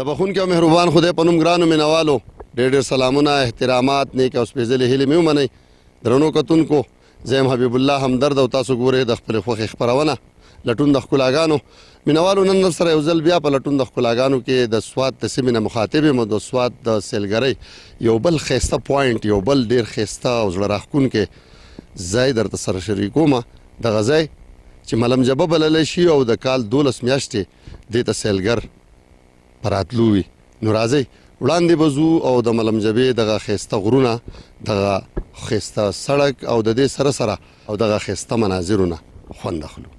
د بخونکي او مهربان خدای په نوم ګرانو مینوالو ډېر ډېر سلامونه احترامات نیک او سپېڅلې هیلې مې ومنئ. درنو کتونکو زه یم حبیب الله همدرد او تاسو ګورئ د خپلې خوښې خپرونه لټون د ښکلاګانو. مینوالو نن سره یو ځل بیا په لټون د ښکلاګانو کې د سوات د سیمې نه مخاطب یم. د سوات د سیلګرۍ یو بل ښایسته پوینټ، یو بل ډېر ښایسته او زړه راښکونکی ځای درته سره شریکومه. دغه ځای چې ملم جبه بللی شي او د کال 12 میاشتې دې ته سیلګر په راتلو وي. نو راځئ وړاندې به ځو او د ملم جبې دغه ښایسته غرونه، دغه ښایسته سړک او د دې سره سره او دغه ښایسته مناظرو نه خوند اخلو.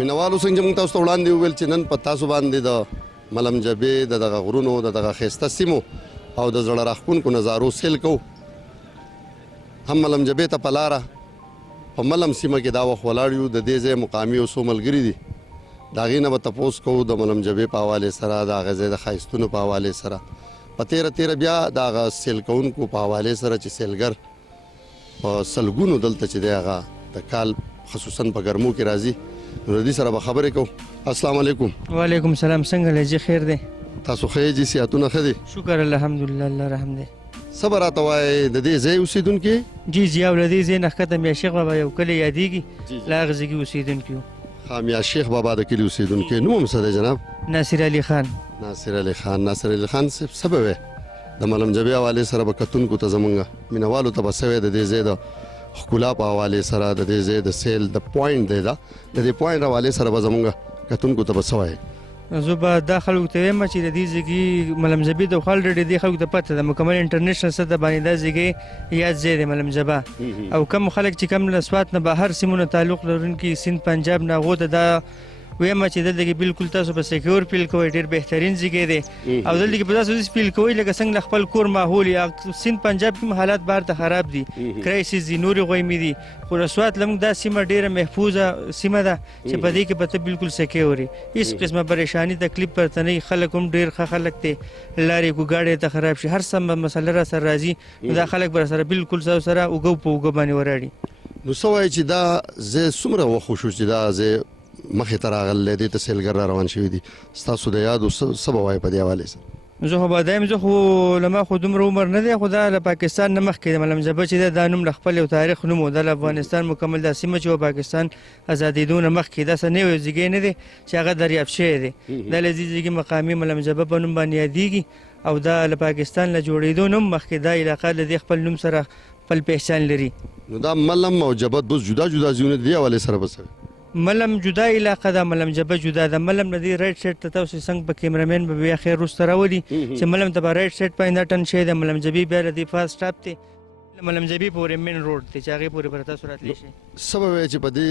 مینوالو څنګه موږ تاسو ته وړاندې وویل چې نن په تاسو باندې د ملم جبې د دغه غرونو د دغه ښایسته سیمو او د زړه راښکونکو نظارو سیل کوو. هم ملم جبې ته په لاره په ملم سیمه کې دا وخت ولاړ یو. د دې ځای مقامي او څو ملګري دي، د هغې نه به تپوس کوو د ملم جبې په حوالې سره، د هغه ځای د ښایستونو په حوالې سره، په تیره بیا د هغه سیل کوونکو په حوالې سره چې سیلګر په سلګونو دلته چې دی هغه د کال خصوصا په ګرمو کې راځي. نو دې سره به خبرې کوو. السلام علیکم. وعلیکم السلام. څنګه لجې خیر دی؟ تاسو ښه یې؟ جي صحتونه ښه دي؟ شکر الحمدلله، الله رحم دی. څه به راته وایې د دې ځای اوسېدونکي؟ جی جی او له دې ځای نه ښکته میاشیخ بابا یو کلی یادېږي، له هغه ځای کې اوسېدونکي یو. ها میاشیخ بابا د کلي اوسېدونکي. نوم هم څه دی جناب؟ ناصر علي خان. ناصر علي خان. ناصر علي خان صاحب څه به وی د ملم جبې حوالې سره به کتونکو ته زمونږ مینوالو ته به څه وی د دې ځای د ښکلا په حوالې سره، د دې ځای د سیل د پوینټ دی دا د دې پوینټ حوالې سره به زمونږ کتونکو ته به څه وایې؟ زه به دا خلکو ته وایم چې د دې ځای ملم جبې د خو الریډي دې خلکو ته پته ده، مکمل انټرنیشنل سطح باندې دا ځای یاد ځای دی ملم جبه. او کم خلک چې کم له سوات نه بهر سیمونو تعلق لرونکي سیند پنجاب نه هغو ته دا وایم چې دلته کې بالکل تاسو به سکیور فیل کوئ، ډېر بهترین ځای دی. او دلته کې به تاسو فیل کوئ لکه څنګه خپل کور ماحول یا سیند پنجاب کې حالات بهر ته خراب دي، کرایسیس دي، نورې غویمې دي، خو د سوات لمونږ دا سیمه ډېره محفوظه سیمه ده چې په دې کې به ته بالکل سکیور یې، هېڅ قسمه پریشاني تکلیف پرته نه وي. خلک هم ډېر ښه خلک دی، لارې کو ګاډی ته خراب شي هر څه مسله را سره راځي، نو دا خلک به سره بالکل سره اوږه په اوږه باندې وراړي. نو څه وایي چې دا ځای څومره وخت وشو چې دا ځای مخې ته راغلی دی، ته سیلګر را روان شوي دي، ستاسو د یادو څه به وایي په دې حوالې سره؟ زه خو بادایم زه خو له ما خو دومره عمر نه دی خو دا له پاکستان نه مخکې د ملم جبه چې دی دا نوم له خپل یو تاریخ نوم و دا له افغانستان مکمل دا سیمه چې و پاکستان ازادېدو نه مخکې دا څه نوی ځیږی نه دی چې هغه دریافت شوی دی دا له دې ځیږي مقامي ملم جبه په نوم باندې یادېږي او دا له پاکستان له جوړېدو نه مخکې دا علاقه له دې خپل نوم سره خپل پہچان لري. نو دا ملم او جبه بس جدا جدا ځایونه دي حوالې سره بس ملم جدا علاقه ده ملم جبه جدا ده ملم نه دی رایټ سایډ ته تاسو څنګه په کیمرامین به بیا خیر وروسته راولي چې ملم ته به رایټ سایډ باندې ټن شی ده ملم جبي بیا له دې فاست سټاپ دی ملم جبي پورې مین روډ دی چې هغې پورې به تاسو راتلی شئ. سبب یې چې په دې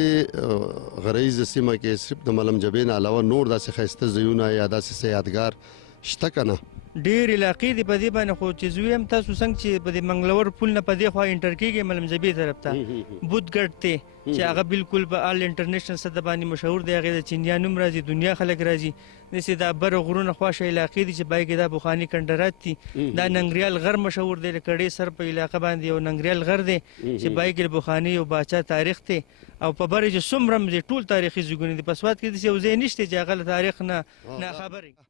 غرایزه سیمه کې صرف د ملم جبې نه علاوه نور داسې ښایسته ځایونه یا داسې یادګار شته که نه؟ ډېر علاقې دي په دې باندې خو چې زه ویم تاسو څنګه چې په دې منګلور پل نه په دې خوا انټر کېږئ ملم جبې طرف ته بودګډ دی چې هغه بالکل په آل انټرنیشنل سطح باندې مشهور دی هغې د چینیا نوم راځي دنیا خلک راځي داسې دا بره غرونه خواشه علاقې دي چې پای کې دا بخاني کنډرات دي دا ننګریال غر مشهور دی لکه ډېر سر په علاقه باندې یو ننګریال غر دی چې پای کې بخاني یو باچا تاریخ دی او په بره چې څومره هم دی ټول تاریخي ځایونه دي په سوات کې داسې یو ځای نشته چې هغه له تاریخ نه ناخبره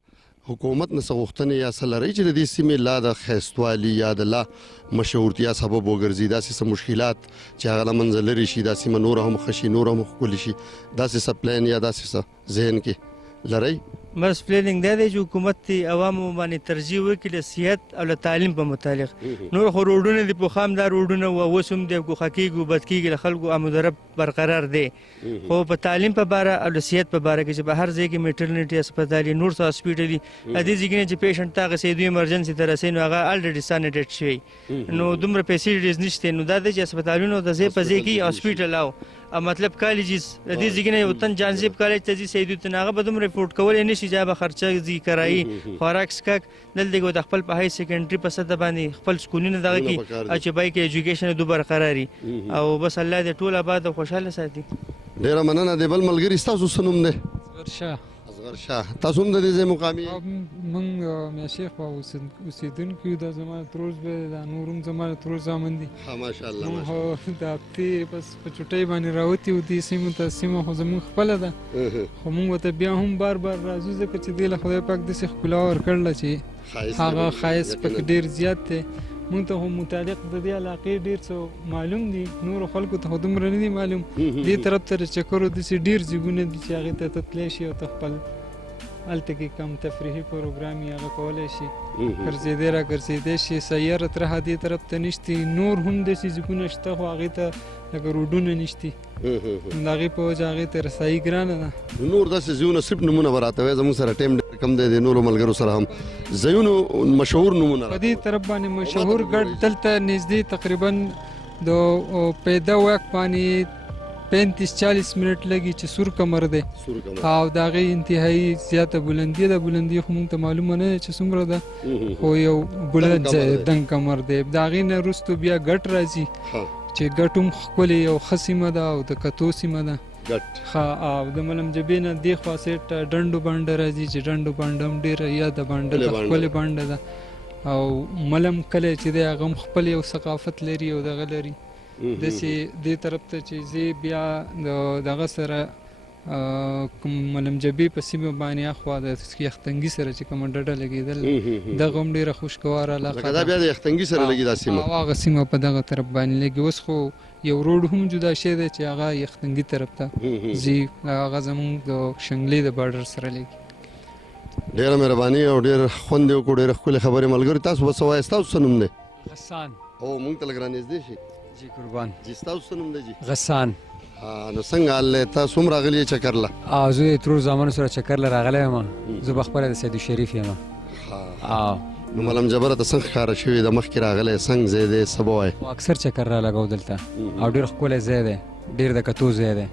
حکومت نه څه غوښتنې یا څه لرئ چې د دې سیمې لا د ښایستوالي یا د لا مشهورتیا سبب وګرځي داسې څه مشکلات چې هغه له منځه لرې شي دا سیمه نوره هم ښه شي نوره هم ښکلې شي داسې څه پلان یا داسې څه ذهن کې لرئ؟ بس پلانینګ دا دی چې حکومت دې عوامو باندې ترجیح وکړي له صحت او له تعلیم په متعلق نور خو روډونه دي پخوا هم دا روډونه وو اوس هم دی ګوښه کېږي بد کېږي له خلکو امودرب برقرار دی خو په تعلیم په باره او له صحت په باره کې چې په هر ځای کې میټرنیټي هسپتال یې نور څه هاسپیټل دي له دې ځای کې نه چې پیشنټ ته هغه سیدو ایمرجنسي ته رسوي نو هغه الریډي سانیټیټ شوی نو دومره فیسیلیټیز نشته نو دا دی چې هسپتالونو د ځای په ځای کې هاسپیټل او مطلب کالجز د دې ځای نه یو تن جانزیب کالج ته ځي سیدو ته هغه به دومره افورډ کولی نه شي چې هغه خرچه ځي کرایي خوراک څښاک دلته د خپل په های سیکنډري په سطح باندې خپل سکولونه دغه کړي او چې بای کې ایجوکیشن دو برقراري او بس الله دې ټول آباد او خوشحاله ساتي. ډېره مننه د بل ملګري ستاسو څه نوم دی؟ اصغر شاه تاسو هم د دې ځای مقامي موږ میاشې خوا اوسېدونکي یو دا زما ترور زوی دی دا نور هم زما ترور زامن دي ماشاءالله موږ د هفتې بس په چوټۍ باندې راوتي وو دې سیمو ته سیمه خو زموږ خپله ده خو موږ ورته بیا هم بار بار راځو ځکه چې دې له خدای پاک داسې ښکلا ورکړله چې هغه ښایست پکې ډېر زیات دی مونږ ته خو متعلق د دې علاقې ډېر څه معلوم دي نورو خلکو ته خو دومره نه دي معلوم دې طرف ته د چکرو داسې ډېر ځایونه دي چې هغې ته ته تللی شي او ته خپل هلته کې کم تفریحي پروګرام یې هغه کولی شي ګرځېدی را ګرځېدی شي سیاره ترحه دې طرف ته نشتي نور هم داسې ځایونه شته خو هغې ته لکه روډونه نشتي د هغې په وجه هغې ته رسایي ګرانه ده نور داسې ځایونه صرف نومونه به راته وایي زموږ سره ټایم ډېر کم دی د نورو ملګرو سره هم ځایونو مشهور نومونه په دې طرف باندې مشهور ګډ دلته نږدې تقریبا د پیدا واک باندې 35-40 منټ لګي چې سور کمر دی او د هغې انتهایي زیاته بلندي ده بلندي خو موږ ته معلومه نه ده چې څومره ده خو یو بلند دنګ کمر دی د هغې نه وروستو بیا ګټ راځي چې ګټ هم ښکلې یو ښه سیمه ده او د کتو سیمه ده ښه او د ملم جبې نه دې خوا سیټ ډنډو بانډه راځي چې ډنډو بانډه هم ډېره یاده بانډه ده ښکلې بانډه ده او ملم کلی چې دی هغه هم خپل یو ثقافت لري او دغه لري داسې دې طرف ته چې زه بیا دغه سره ملم جبې په سیمه باندې اخوا د یختنګي سره چې کومه ډډه لګېدل دغه هم ډېره خوشګواره علاقه ده دا بیا د یختنګي سره لګي دا سیمه هغه سیمه په دغه طرف باندې لګي اوس خو یو روډ هم جدا شوی دی چې هغه یختنګي طرف ته ځي هغه زموږ د شنګلې د بارډر سره لګي. ډېره مهرباني او ډېر خوند یې وکړو ډېرې ښکلې خبرې ملګري تاسو به څه وایئ ستاسو څه نوم دی؟ غسان. او موږ ته لږ رانږدې شي جی قربان. جی ستاسو څه نوم دی جی؟ غسان. نو څنګه حال دی تاسو هم راغلي یې چکر له؟ زه د ترور زامنو سره چکر له راغلی یم زه به خپله د سیدو شریف یم. نو ملم جبه راته څنګه ښکاره شوي د مخکې راغلی څنګه ځای دی څه به وایې؟ اکثر چکر را لګو دلته او ډېر ښکلی ځای دی ډېر د کتو ځای دی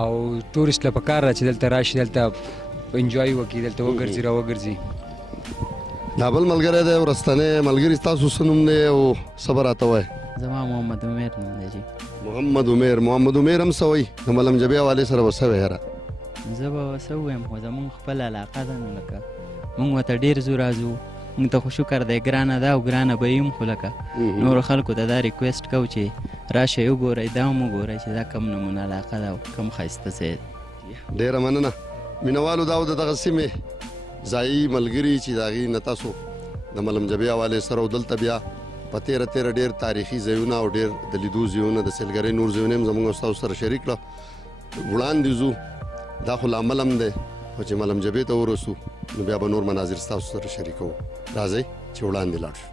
او ټورسټ له پکار ده چې دلته راشي دلته انجوای وکړي دلته وګرځي را وګرځي. دا بل ملګری دی ورستنی ملګري ستاسو څه نوم دی او څه به راته وایې؟ زما محمد عمیر نوم دی جی. محمد عمیر هم څه وایي د ملم جبې حوالې سره به څه وایې هره؟ زه به څه ووایم خو زمونږ خپل علاقه ده نو لکه مونږ ورته ډېر ځو راځو مونږ ته خو شکر دی ګرانه ده او ګرانه به یم خو لکه نورو خلکو ته دا ریکویسټ کوو چې راشئ وګورئ دا هم وګورئ چې دا کم نمونه علاقه ده او کم ښایسته ځای دی. ډېره مننه مینوالو دا د دغه سیمې ځایي ملګري چې د هغې نه تاسو د ملم جبې حوالې سره او دلته بیا په تیره ډېر تاریخي ځایونه او ډېر د لیدو ځایونه د سیلګرۍ نور ځایونه هم زموږ او ستاسو سره شریک کړه. وړاندې ځو دا خو لا ملم دی خو چې ملم جبې ته ورسو نو بیا به نور مناظر ستاسو سره شریکوو. راځئ چې وړاندې لاړ شو.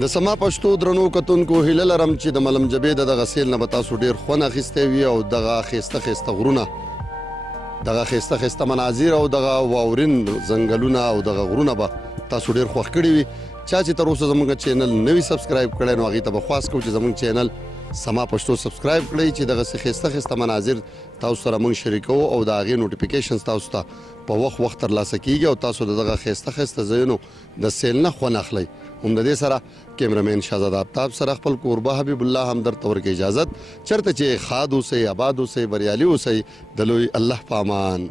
د سما پښتو درنو کتونکو هیله لرم چې د ملم جبې د دغه سیل نه به تاسو ډېر خوند اخیستی وي او دغه ښایسته ښایسته غرونه دغه ښایسته ښایسته مناظر او دغه واورین ځنګلونه او دغه غرونه به تاسو ډېر خوښ کړي وي. چا چې تر اوسه زموږ چینل نه وي سبسکرایب کړی نو هغې ته به خواست کوو چې زموږ چینل سما پښتو سبسکرایب کړئ چې دغسې ښایسته ښایسته مناظر تاسو سره موږ شریکوو او د هغې نوټیفیکیشنز تاسو ته په وخت ترلاسه کیږي او تاسو د دغه ښایسته ښایسته ځایونو د سیل نه خوند اخلئ. هم د دې سره کیمرامین شهزاد آفتاب سره خپل کوربه حبیب الله هم درته ورکوي اجازت. چېرته چې ښاد اوسئ، آباد اوسئ، بریالي اوسئ، د لوی الله په امان.